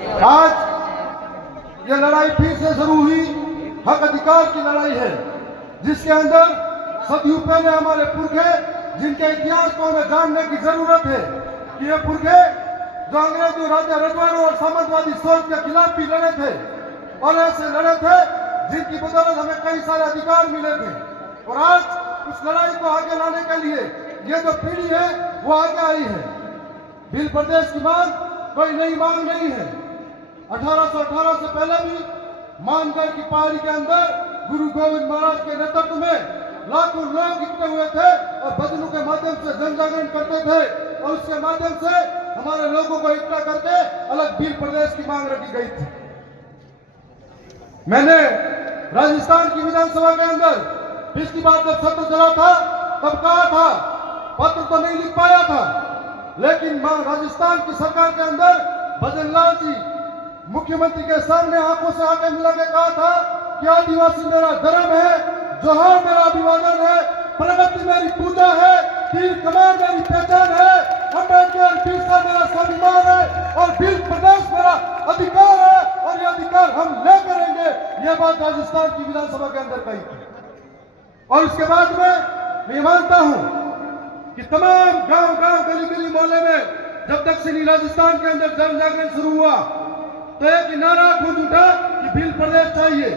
आज ये लड़ाई फिर से शुरू हुई, हक अधिकार की लड़ाई है, जिसके अंदर सदियों पहले हमारे पुरखे, जिनके इतिहास को हमें जानने की जरूरत है कि ये पुरखे जो अंग्रेजों, राजा रजवाड़ों और सामंतवादी सोच के खिलाफ भी लड़े थे और ऐसे लड़े थे जिनकी बदौलत हमें कई सारे अधिकार मिले थे। और आज उस लड़ाई को आगे लाने के लिए ये जो पीढ़ी है वो आगे आई है। भील प्रदेश की मांग कोई नई मांग नहीं है। 1818 से पहले भी मानगढ़ की पहाड़ी के अंदर गुरु गोविंद महाराज के नेतृत्व में लाखों लोग इकट्ठे हुए थे और भजनों के माध्यम से जन जागरण करते थे और उसके माध्यम से हमारे लोगों को इकट्ठा करके अलग भील प्रदेश की मांग रखी गई थी। मैंने राजस्थान की विधानसभा के अंदर पिछली बार जब सत्र चला था तब कहा था, पत्र तो नहीं लिख पाया था, लेकिन राजस्थान की सरकार के अंदर भजन लाल जी मुख्यमंत्री के सामने आंखों से आंखें मिला के कहा था कि आदिवासी मेरा धर्म है, जोहार मेरा अभिवादन है, प्रगति मेरी पूजा है, तीर कमान मेरी पहचान है, अम्बेडकर बिरसा मेरा स्वाभिमान है और भील प्रदेश मेरा अधिकार है और ये अधिकार हम ले करेंगे। यह बात राजस्थान की विधानसभा के अंदर कही थी। और उसके बाद में मैं मानता हूं कि तमाम गांव गांव गली गली मोहल्ले में जब दक्षिणी राजस्थान के अंदर जन जागरण शुरू हुआ तो एक नारा गूंज उठा कि भील प्रदेश चाहिए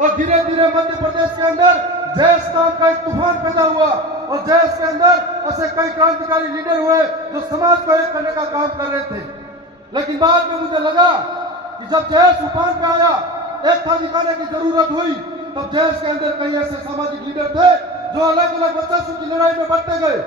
और धीरे धीरे मध्य प्रदेश के अंदर जैश नाम का एक तूफान पैदा हुआ और जैश के अंदर ऐसे कई क्रांतिकारी लीडर हुए जो समाज को एक करने का काम कर रहे थे। लेकिन बाद में मुझे लगा कि जब जैश उफान पे आया, एक था दिखाने की जरूरत हुई, तब जैश के अंदर कई ऐसे सामाजिक लीडर थे जो अलग अलग वर्चस्व की लड़ाई में बढ़ते गए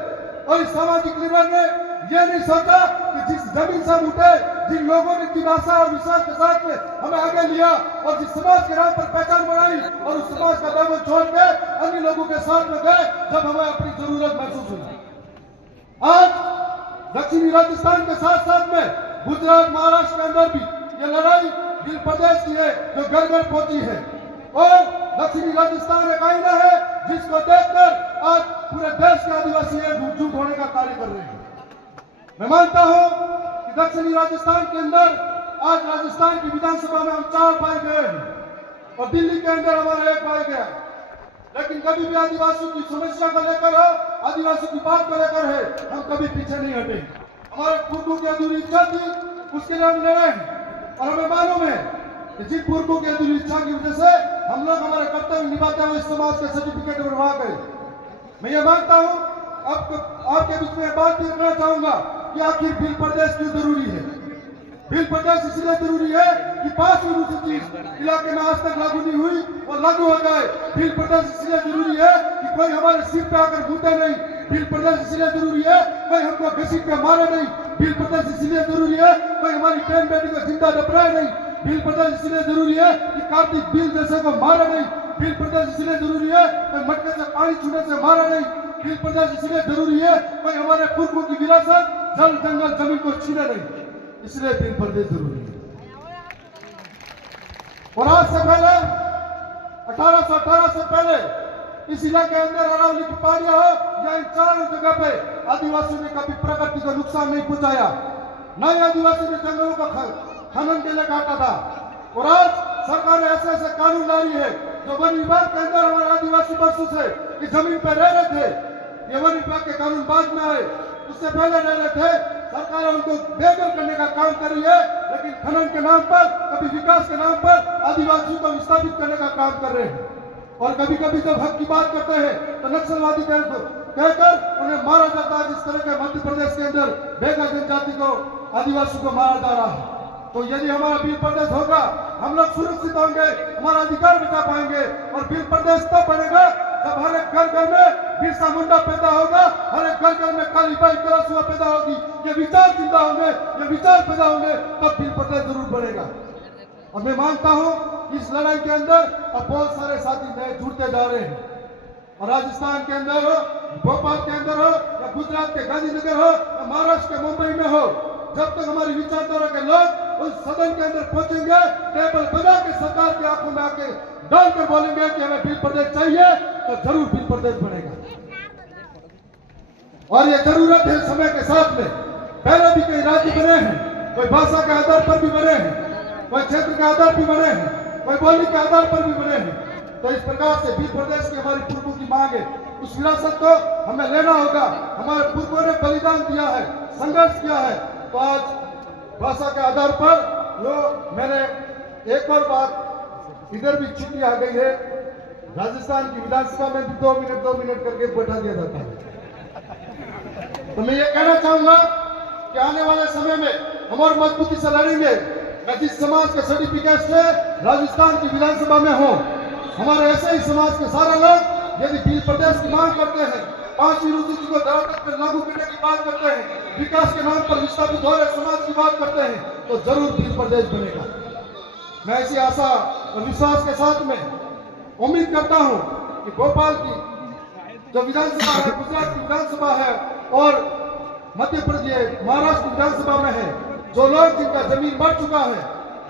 और इस सामाजिक लीडर ने यह नहीं सोचा कि जिस जमीन से हम उठे, जिन लोगों ने की आशा और विश्वास के साथ में हमें आगे लिया और जिस समाज के नाम पर पहचान बनाई और उस समाज का दामन छोड़ के अन्य लोगों के साथ में गए जब हमें अपनी जरूरत महसूस हुई। आज दक्षिणी राजस्थान के साथ साथ में गुजरात, महाराष्ट्र के अंदर भी ये लड़ाई भील प्रदेश की है जो घर घर पहुंची है और दक्षिणी राजस्थान एक आईना है जिसको देखकर आज पूरे देश के आदिवासी एकजुट होने का कार्य कर रहे हैं। मैं मानता हूं कि दक्षिणी राजस्थान के अंदर आज राजस्थान की विधानसभा में हम 4 भाई गए हैं और दिल्ली के अंदर हमारा 1 भाई गया, लेकिन कभी भी आदिवासियों की समस्या को लेकर हो, आदिवासियों की बात को लेकर है, हम कभी पीछे नहीं हटे। हमारे पुरखों की अधूरी इच्छा थी, उसके लिए हम लड़े हैं और हमें मालूम है कि जिन पुरखों की अधूरी इच्छा की वजह से हम लोग हमारे कर्तव्य निभाते हुए इस समाज के सर्टिफिकेट बनवा गए। मैं ये मानता हूँ, आपके बीच में बात भी करना चाहूंगा कि आखिर भील प्रदेश क्यों जरूरी है। भील प्रदेश इसलिए जरूरी है कि 5वीं अनुसूची इलाके में आज तक लागू नहीं हुई, वो लागू हो जाए। भील प्रदेश इसलिए जरूरी है कि कोई हमारे सिर पे आकर घूमते नहीं। भील प्रदेश इसलिए जरूरी है कोई हमको घसीट के मारे नहीं। भील प्रदेश इसलिए जरूरी है कोई हमारी बहन बेटी को जिंदा दफनाए नहीं। भील प्रदेश इसलिए जरूरी है कि कार्तिक बिल जैसे को मारे नहीं। भील प्रदेश इसलिए जरूरी है कोई मटके से पानी छूने से मारे नहीं। भील प्रदेश इसलिए जरूरी है कोई हमारे पुरखों की विरासत जल जंगल जमीन को छीने नहीं। इसलिए भील प्रदेश जरूरी है। और आज से पहले 1818 से पहले इस इलाके के अंदर अरावली की पहाड़ियां हो या इन 4 जगह पे आदिवासियों ने कभी प्रकृति को नुकसान नहीं पहुंचाया, न ही आदिवासियों ने जंगलों का खनन के लिए काटा था। और आज सरकार ने ऐसे ऐसे कानून ला रही है जो वन विभाग के अंदर हमारे आदिवासी वर्षों से इस जमीन पर रह रहे थे, ये वन विभाग के कानून बाद में आए, उससे पहले रह रहे थे। सरकार उनको बेघर करने का काम कर रही है, लेकिन खनन के नाम पर, कभी विकास के नाम पर आदिवासियों को विस्थापित करने का काम कर रहे हैं। और कभी कभी जब हक की बात करते हैं तो नक्सलवादी कहकर उन्हें मारा जाता है। जिस तरह के मध्य प्रदेश के अंदर बेघर जनजाति को, आदिवासियों को मारा जा रहा है। तो यदि हमारा भील प्रदेश होगा, हम लोग सुरक्षित होंगे, हमारा अधिकार बचा पाएंगे। और भील प्रदेश तब बनेगा जब हर एक घर घर में बिरसा मुंडा पैदा होगा, हर एक घर घर में कालीबाई कलशुआ पैदा होगी, ये विचार जिंदा होंगे, ये विचार पैदा होंगे, तब भील प्रदेश जरूर बनेगा। और मैं मानता हूं इस लड़ाई के अंदर अब बहुत सारे साथी नए जुड़ते जा रहे हैं। और राजस्थान के अंदर हो, भोपाल के अंदर हो, या गुजरात के गांधीनगर हो, या महाराष्ट्र के मुंबई में हो, जब तक हमारी विचारधारा के लोग उस सदन के अंदर पहुंचेंगे, टेबल बजा के सरकार की आंखों में आके डालकर बोलेंगे कि हमें भील प्रदेश चाहिए, तो जरूर भील प्रदेश बनेगा। और ये जरूरत है समय के साथ में। पहले भी कई राज्य बने हैं, कोई भाषा के आधार पर भी बने हैं, कोई क्षेत्र के आधार भी बने हैं, कोई बोली के आधार पर भी बने हैं। तो इस प्रकार से भी प्रदेश की हमारी पूर्वों की मांग है, उस विरासत को हमें लेना होगा। हमारे पूर्वों ने बलिदान दिया है, संघर्ष किया है। तो आज भाषा के आधार पर जो मैंने एक और बात, इधर भी चिट्ठी आ गई है, राजस्थान की विधानसभा में भी 2 मिनट करके बैठा दिया जाता है। तो मैं ये कहना चाहूंगा कि आने वाले समय में हम और मजबूती से लड़ेंगे। मैं जिस समाज के सर्टिफिकेट से राजस्थान की विधानसभा में हो, हमारे ऐसे ही समाज के सारे लोग यदि बिल प्रदेश की मांग करते हैं, 5वीं अनुसूची को धरातल पर लागू करने की बात करते हैं, विकास के नाम पर विस्थापित हो रहे समाज की बात करते हैं, तो जरूर बिल प्रदेश बनेगा। मैं इसी आशा और विश्वास के साथ में उम्मीद करता हूं कि भोपाल की जो विधानसभा है, गुजरात की विधानसभा है और मध्य प्रदेश महाराष्ट्र की विधानसभा में है, जो लोग जिनका जमीन बढ़ चुका है,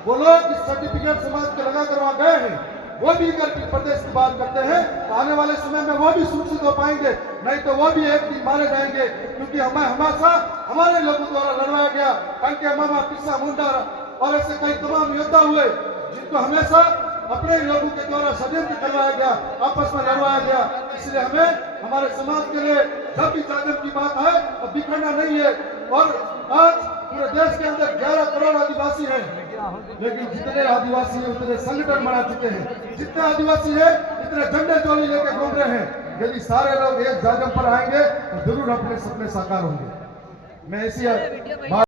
वो लोग इस सर्टिफिकेट समाज के लगा कर वहां गए हैं, वो भी अगर प्रदेश की बात करते हैं तो आने वाले समय में वो भी सुरक्षित हो पाएंगे, नहीं तो वो भी एक दिन मारे जाएंगे। क्योंकि हमें हमेशा हमारे लोगों द्वारा लड़वाया गया, कंके मामा, बिरसा मुंडा और ऐसे कई तमाम योद्धा हुए जिनको हमेशा अपने लोगों के द्वारा षड्यंत्र करवाया गया, आपस में लड़वाया गया। इसलिए हमें हमारे समाज के लिए जब भी जागरण की बात है तो बिखरना नहीं है। और आज पूरे देश के अंदर 11 करोड़ आदिवासी हैं, लेकिन जितने आदिवासी हैं उतने संगठन बना चुके हैं, जितने आदिवासी हैं इतने झंडे चोली लेकर घूम रहे हैं। यदि सारे लोग एक जागरण पर आएंगे तो जरूर अपने सपने साकार होंगे। मैं इसी